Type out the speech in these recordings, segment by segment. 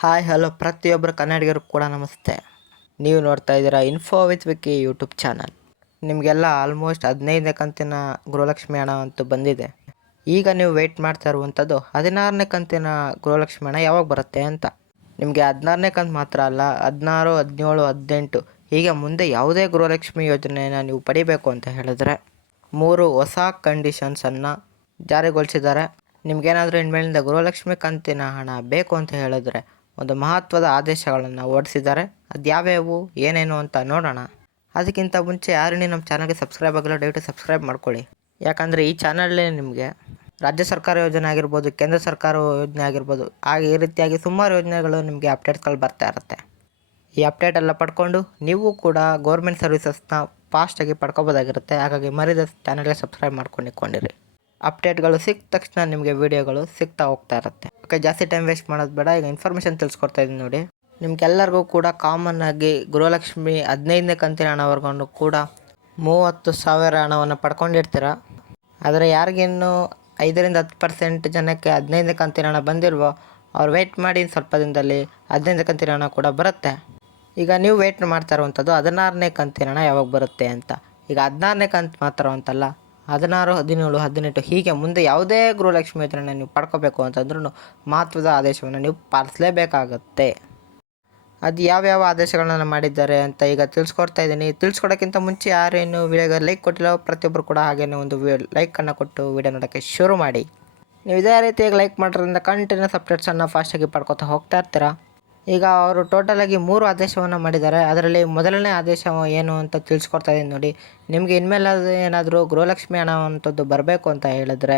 Hi hello ಪ್ರತಿಯೊಬ್ಬರು ಕನ್ನಡಿಗರು ಕೂಡ ನಮಸ್ತೆ. ನೀವು ನೋಡ್ತಾ ಇದ್ದೀರಾ info with Vicky YouTube channel. ನಿಮಗೆಲ್ಲ ಆಲ್ಮೋಸ್ಟ್ 15ನೇ ಕಂತಿನ ಗೃಹಲಕ್ಷ್ಮಿ ಹಣ ಅಂತೂ ಬಂದಿದೆ. ಈಗ ನೀವು ವೆಯ್ಟ್ ಮಾಡ್ತಾ ಇರುವಂಥದ್ದು 16ನೇ ಕಂತಿನ ಗೃಹಲಕ್ಷ್ಮಿ ಹಣ ಯಾವಾಗ ಬರುತ್ತೆ ಅಂತ. ನಿಮಗೆ 16ನೇ ಕಂತು ಮಾತ್ರ ಅಲ್ಲ, 16, 17, 18 ಹೀಗೆ ಮುಂದೆ ಯಾವುದೇ ಗೃಹಲಕ್ಷ್ಮಿ ಯೋಜನೆಯನ್ನು ನೀವು ಪಡಿಬೇಕು ಅಂತ ಹೇಳಿದ್ರೆ 3 ಹೊಸ ಕಂಡೀಷನ್ಸನ್ನು ಜಾರಿಗೊಳಿಸಿದ್ದಾರೆ. ನಿಮಗೇನಾದರೂ ಇನ್ಮೇಲಿಂದ ಗೃಹಲಕ್ಷ್ಮಿ ಕಂತಿನ ಹಣ ಬೇಕು ಅಂತ ಹೇಳಿದ್ರೆ ಒಂದು ಮಹತ್ವದ ಆದೇಶಗಳನ್ನು ಹೊರಡಿಸಿದ್ದಾರೆ. ಅದು ಯಾವ್ಯಾವು ಏನೇನು ಅಂತ ನೋಡೋಣ. ಅದಕ್ಕಿಂತ ಮುಂಚೆ ಯಾರು ನಮ್ಮ ಚಾನಲ್ಗೆ ಸಬ್ಸ್ಕ್ರೈಬ್ ಆಗಿಲ್ಲ ದಯವಿಟ್ಟು ಸಬ್ಸ್ಕ್ರೈಬ್ ಮಾಡ್ಕೊಳ್ಳಿ. ಯಾಕಂದರೆ ಈ ಚಾನಲ್ಲೇ ನಿಮಗೆ ರಾಜ್ಯ ಸರ್ಕಾರ ಯೋಜನೆ ಆಗಿರ್ಬೋದು, ಕೇಂದ್ರ ಸರ್ಕಾರ ಯೋಜನೆ ಆಗಿರ್ಬೋದು, ಹಾಗೆ ಈ ರೀತಿಯಾಗಿ ಸುಮಾರು ಯೋಜನೆಗಳು ನಿಮಗೆ ಅಪ್ಡೇಟ್ಸ್ಗಳು ಬರ್ತಾ ಇರುತ್ತೆ. ಈ ಅಪ್ಡೇಟ್ ಎಲ್ಲ ಪಡ್ಕೊಂಡು ನೀವು ಕೂಡ ಗೌರ್ಮೆಂಟ್ ಸರ್ವಿಸಸ್ನ ಫಾಸ್ಟಾಗಿ ಪಡ್ಕೋಬೋದಾಗಿರುತ್ತೆ. ಹಾಗಾಗಿ ಮರಿದ ಚಾನಲ್ಗೆ ಸಬ್ಸ್ಕ್ರೈಬ್ ಮಾಡ್ಕೊಂಡಿರಿ. ಅಪ್ಡೇಟ್ಗಳು ಸಿಕ್ಕ ತಕ್ಷಣ ನಿಮಗೆ ವೀಡಿಯೋಗಳು ಸಿಗ್ತಾ ಹೋಗ್ತಾ ಇರುತ್ತೆ. ಓಕೆ, ಜಾಸ್ತಿ ಟೈಮ್ ವೇಸ್ಟ್ ಮಾಡೋದು ಬೇಡ. ಈಗ ಇನ್ಫಾರ್ಮೇಷನ್ ತಿಳಿಸ್ಕೊಡ್ತಾ ಇದ್ದೀನಿ ನೋಡಿ. ನಿಮ್ಗೆಲ್ಲರಿಗೂ ಕೂಡ ಕಾಮನ್ ಆಗಿ ಗೃಹಲಕ್ಷ್ಮಿ 15ನೇ ಕಂತಿನ ಹಣವರೆಗೂ ಕೂಡ 30,000 ಹಣವನ್ನು ಪಡ್ಕೊಂಡಿರ್ತೀರ. ಆದರೆ ಯಾರಿಗಿನ್ನೂ 5-10% ಜನಕ್ಕೆ 15ನೇ ಕಂತಿನ ಹಣ ಬಂದಿಲ್ವೋ ಅವ್ರು ವೆಯ್ಟ್ ಮಾಡಿ ಸ್ವಲ್ಪ ದಿನದಲ್ಲಿ 15ನೇ ಕಂತಿನ ಹಣ ಕೂಡ ಬರುತ್ತೆ. ಈಗ ನೀವು ವೆಯ್ಟ್ ಮಾಡ್ತಾ ಇರುವಂಥದ್ದು 16ನೇ ಕಂತಿನ ಹಣ ಯಾವಾಗ ಬರುತ್ತೆ ಅಂತ. ಈಗ 16ನೇ ಕಂತು ಮಾತ್ರ ಅಂತಲ್ಲ, 16, 17, 18 ಹೀಗೆ ಮುಂದೆ ಯಾವುದೇ ಗೃಹಲಕ್ಷ್ಮಿ ಯೋಜನೆ ನೀವು ಪಡ್ಕೋಬೇಕು ಅಂತಂದ್ರೂ ಮಹತ್ವದ ಆದೇಶವನ್ನು ನೀವು ಪಾಲಿಸಲೇಬೇಕಾಗತ್ತೆ. ಅದು ಯಾವ್ಯಾವ ಆದೇಶಗಳನ್ನು ಮಾಡಿದ್ದಾರೆ ಅಂತ ಈಗ ತಿಳಿಸ್ಕೊಡ್ತಾ ಇದ್ದೀನಿ. ತಿಳಿಸ್ಕೊಡೋಕ್ಕಿಂತ ಮುಂಚೆ ಯಾರೇನು ವಿಡಿಯೋಗೆ ಲೈಕ್ ಕೊಟ್ಟಿಲ್ಲ ಪ್ರತಿಯೊಬ್ಬರು ಕೂಡ ಹಾಗೇನೆ ಒಂದು ಲೈಕನ್ನು ಕೊಟ್ಟು ವಿಡಿಯೋ ನೋಡೋಕ್ಕೆ ಶುರು ಮಾಡಿ. ನೀವು ಇದೇ ರೀತಿಯಾಗಿ ಲೈಕ್ ಮಾಡೋದ್ರಿಂದ ಕಂಟಿನ್ಯೂಸ್ ಅಪ್ಡೇಟ್ಸನ್ನು ಫಾಸ್ಟಾಗಿ ಪಡ್ಕೊತಾ ಹೋಗ್ತಾ ಇರ್ತೀರಾ. ಈಗ ಅವರು ಟೋಟಲಾಗಿ 3 ಆದೇಶವನ್ನು ಮಾಡಿದ್ದಾರೆ. ಅದರಲ್ಲಿ ಮೊದಲನೇ ಆದೇಶ ಏನು ಅಂತ ತಿಳಿಸ್ಕೊಡ್ತಾ ಇದ್ದೀನಿ ನೋಡಿ. ನಿಮಗೆ ಇನ್ಮೇಲೆ ಏನಾದರೂ ಗೃಹಲಕ್ಷ್ಮಿ ಹಣ ಅಂಥದ್ದು ಬರಬೇಕು ಅಂತ ಹೇಳಿದ್ರೆ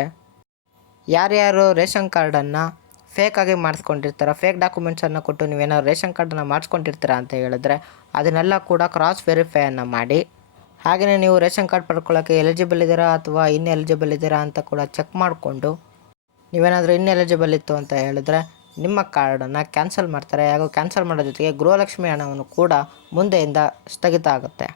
ಯಾರ್ಯಾರು ರೇಷನ್ ಕಾರ್ಡನ್ನು ಫೇಕಾಗಿ ಮಾಡಿಸ್ಕೊಂಡಿರ್ತಾರೆ, ಫೇಕ್ ಡಾಕ್ಯುಮೆಂಟ್ಸನ್ನು ಕೊಟ್ಟು ನೀವೇನಾದ್ರು ರೇಷನ್ ಕಾರ್ಡನ್ನು ಮಾಡಿಸ್ಕೊಂಡಿರ್ತೀರ ಅಂತ ಹೇಳಿದ್ರೆ ಅದನ್ನೆಲ್ಲ ಕೂಡ ಕ್ರಾಸ್ ವೆರಿಫೈಯನ್ನು ಮಾಡಿ, ಹಾಗೆಯೇ ನೀವು ರೇಷನ್ ಕಾರ್ಡ್ ಪಡ್ಕೊಳ್ಳೋಕ್ಕೆ ಎಲಿಜಿಬಲ್ ಇದ್ದೀರಾ ಅಥವಾ ಎಲಿಜಿಬಲ್ ಇದ್ದೀರಾ ಅಂತ ಕೂಡ ಚೆಕ್ ಮಾಡಿಕೊಂಡು ನೀವೇನಾದರೂ ಎಲಿಜಿಬಲ್ ಇತ್ತು ಅಂತ ಹೇಳಿದ್ರೆ ನಿಮ್ಮ ಕಾರ್ಡನ್ನು ಕ್ಯಾನ್ಸಲ್ ಮಾಡ್ತಾರೆ. ಹಾಗೂ ಕ್ಯಾನ್ಸಲ್ ಮಾಡೋ ಜೊತೆಗೆ ಗೃಹಲಕ್ಷ್ಮಿ ಹಣವನ್ನು ಕೂಡ ಮುಂದೆಯಿಂದ ಸ್ಥಗಿತ ಆಗುತ್ತೆ.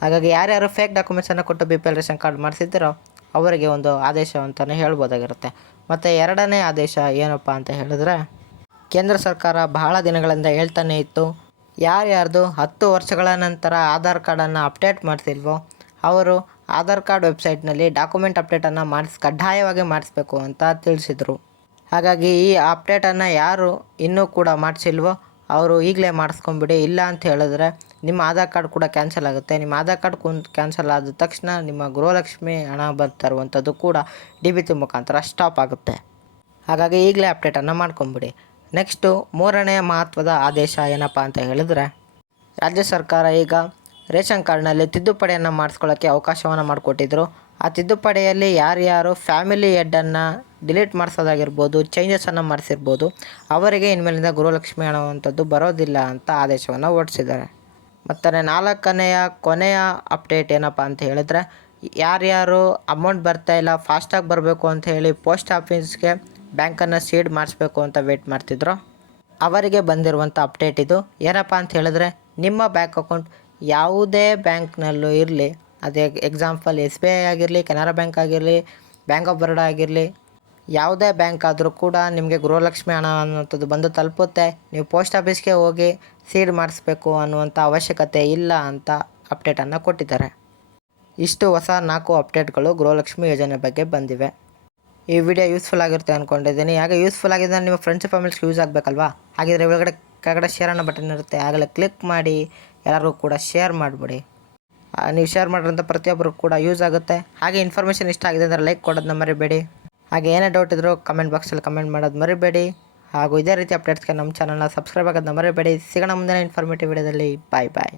ಹಾಗಾಗಿ ಯಾರ್ಯಾರು ಫೇಕ್ ಡಾಕ್ಯುಮೆಂಟ್ಸನ್ನು ಕೊಟ್ಟು BPL ರೇಷನ್ ಕಾರ್ಡ್ ಮಾಡಿಸಿದ್ದೀರೋ ಅವರಿಗೆ ಒಂದು ಆದೇಶ ಅಂತಲೇ ಹೇಳ್ಬೋದಾಗಿರುತ್ತೆ. ಮತ್ತು ಎರಡನೇ ಆದೇಶ ಏನಪ್ಪ ಅಂತ ಹೇಳಿದ್ರೆ, ಕೇಂದ್ರ ಸರ್ಕಾರ ಬಹಳ ದಿನಗಳಿಂದ ಹೇಳ್ತಾನೆ ಇತ್ತು, ಯಾರ್ಯಾರ್ದು 10 ವರ್ಷಗಳ ನಂತರ ಆಧಾರ್ ಕಾರ್ಡನ್ನು ಅಪ್ಡೇಟ್ ಮಾಡಿಸಿಲ್ವೋ ಅವರು ಆಧಾರ್ ಕಾರ್ಡ್ ವೆಬ್ಸೈಟ್ನಲ್ಲಿ ಡಾಕ್ಯುಮೆಂಟ್ ಅಪ್ಡೇಟನ್ನು ಕಡ್ಡಾಯವಾಗಿ ಮಾಡಿಸ್ಬೇಕು ಅಂತ ತಿಳಿಸಿದರು. ಹಾಗಾಗಿ ಈ ಅಪ್ಡೇಟನ್ನು ಯಾರು ಇನ್ನೂ ಕೂಡ ಮಾಡಿಸಿಲ್ವೋ ಅವರು ಈಗಲೇ ಮಾಡಿಸ್ಕೊಂಬಿಡಿ. ಇಲ್ಲ ಅಂತ ಹೇಳಿದ್ರೆ ನಿಮ್ಮ ಆಧಾರ್ ಕಾರ್ಡ್ ಕೂಡ ಕ್ಯಾನ್ಸಲ್ ಆಗುತ್ತೆ. ನಿಮ್ಮ ಆಧಾರ್ ಕಾರ್ಡ್ ಕ್ಯಾನ್ಸಲ್ ಆದ ತಕ್ಷಣ ನಿಮ್ಮ ಗೃಹಲಕ್ಷ್ಮಿ ಹಣ ಬರ್ತಾ ಇರುವಂಥದ್ದು ಕೂಡ DBT ಮುಖಾಂತರ ಸ್ಟಾಪ್ ಆಗುತ್ತೆ. ಹಾಗಾಗಿ ಈಗಲೇ ಅಪ್ಡೇಟನ್ನು ಮಾಡ್ಕೊಂಬಿಡಿ. ನೆಕ್ಸ್ಟು 3ನೇ ಮಹತ್ವದ ಆದೇಶ ಏನಪ್ಪ ಅಂತ ಹೇಳಿದ್ರೆ, ರಾಜ್ಯ ಸರ್ಕಾರ ಈಗ ರೇಷನ್ ಕಾರ್ಡ್ನಲ್ಲಿ ತಿದ್ದುಪಡಿಯನ್ನು ಮಾಡಿಸ್ಕೊಳ್ಳೋಕ್ಕೆ ಅವಕಾಶವನ್ನು ಮಾಡಿಕೊಟ್ಟಿದ್ರು. ಆ ತಿದ್ದುಪಡಿಯಲ್ಲಿ ಯಾರ್ಯಾರು ಫ್ಯಾಮಿಲಿ ಹೆಡ್ಡನ್ನು ಡಿಲೀಟ್ ಮಾಡಿಸೋದಾಗಿರ್ಬೋದು, ಚೇಂಜಸನ್ನು ಮಾಡಿಸಿರ್ಬೋದು ಅವರಿಗೆ ಇನ್ಮೇಲಿಂದ ಗೃಹಲಕ್ಷ್ಮಿ ಹಣ ಅಂಥದ್ದು ಬರೋದಿಲ್ಲ ಅಂತ ಆದೇಶವನ್ನು ಹೊರಡಿಸಿದ್ದಾರೆ. ಮತ್ತು 4ನೇಯ ಕೊನೆಯ ಅಪ್ಡೇಟ್ ಏನಪ್ಪ ಅಂತ ಹೇಳಿದ್ರೆ, ಯಾರ್ಯಾರು ಅಮೌಂಟ್ ಬರ್ತಾಯಿಲ್ಲ ಫಾಸ್ಟಾಗಿ ಬರಬೇಕು ಅಂತ ಹೇಳಿ ಪೋಸ್ಟ್ ಆಫೀಸ್ಗೆ ಬ್ಯಾಂಕನ್ನು ಸೀಡ್ ಮಾಡಿಸ್ಬೇಕು ಅಂತ ವೆಯ್ಟ್ ಮಾಡ್ತಿದ್ರು ಅವರಿಗೆ ಬಂದಿರುವಂಥ ಅಪ್ಡೇಟ್ ಇದು. ಏನಪ್ಪ ಅಂತ ಹೇಳಿದ್ರೆ, ನಿಮ್ಮ ಬ್ಯಾಂಕ್ ಅಕೌಂಟ್ ಯಾವುದೇ ಬ್ಯಾಂಕ್ನಲ್ಲೂ ಇರಲಿ, ಅದೇ ಎಕ್ಸಾಂಪಲ್ SBI ಆಗಿರಲಿ, ಕೆನರಾ ಬ್ಯಾಂಕ್ ಆಗಿರಲಿ, ಬ್ಯಾಂಕ್ ಆಫ್ ಬರೋಡಾ ಆಗಿರಲಿ, ಯಾವುದೇ ಬ್ಯಾಂಕ್ ಆದರೂ ಕೂಡ ನಿಮಗೆ ಗೃಹಲಕ್ಷ್ಮಿ ಹಣ ಅನ್ನುವಂಥದ್ದು ಬಂದು ತಲುಪುತ್ತೆ. ನೀವು ಪೋಸ್ಟ್ ಆಫೀಸ್ಗೆ ಹೋಗಿ ಸೀಡ್ ಮಾಡಿಸ್ಬೇಕು ಅನ್ನುವಂಥ ಅವಶ್ಯಕತೆ ಇಲ್ಲ ಅಂತ ಅಪ್ಡೇಟನ್ನು ಕೊಟ್ಟಿದ್ದಾರೆ. ಇಷ್ಟು ಹೊಸ 4 ಅಪ್ಡೇಟ್ಗಳು ಗೃಹಲಕ್ಷ್ಮಿ ಯೋಜನೆ ಬಗ್ಗೆ ಬಂದಿವೆ. ಈ ವಿಡಿಯೋ ಯೂಸ್ಫುಲ್ ಆಗಿರುತ್ತೆ ಅಂದ್ಕೊಂಡಿದ್ದೀನಿ. ಹಾಗೆ ಯೂಸ್ಫುಲ್ ಆಗಿದ್ದರೆ ನಿಮ್ಮ ಫ್ರೆಂಡ್ಸ್ ಫ್ಯಾಮಿಲೀಸ್ಗೆ ಯೂಸ್ ಆಗಬೇಕಲ್ವಾ? ಹಾಗಿದ್ರೆ ಕೆಳಗಡೆ ಶೇರ್ ಅನ್ನೋ ಬಟನ್ ಇರುತ್ತೆ, ಆಗಲೇ ಕ್ಲಿಕ್ ಮಾಡಿ ಎಲ್ಲರಿಗೂ ಕೂಡ ಶೇರ್ ಮಾಡಿಬಿಡಿ. ನೀವು ಶೇರ್ ಮಾಡಿರೋಂಥ ಪ್ರತಿಯೊಬ್ಬರು ಕೂಡ ಯೂಸ್ ಆಗುತ್ತೆ. ಹಾಗೆ ಇನ್ಫಾರ್ಮೇಷನ್ ಇಷ್ಟ ಆಗಿದೆ ಅಂದರೆ ಲೈಕ್ ಕೊಡೋದನ್ನ ಮರಿಬೇಡಿ. ಹಾಗೆ ಏನೇ ಡೌಟ್ ಇದ್ದರೂ ಕಮೆಂಟ್ ಬಾಕ್ಸಲ್ಲಿ ಕಮೆಂಟ್ ಮಾಡೋದು ಮರಿಬೇಡಿ. ಹಾಗೂ ಇದೇ ರೀತಿ ಅಪ್ಡೇಟ್ಸ್ಗೆ ನಮ್ಮ ಚಾನಲ್ನ ಸಬ್ಸ್ಕ್ರೈಬ್ ಆಗೋದನ್ನ ಮರಿಬೇಡಿ. ಸಿಗೋಣ ಮುಂದಿನ ಇನ್ಫಾರ್ಮೇಟಿವ್ ವಿಡಿಯೋದಲ್ಲಿ. ಬಾಯ್.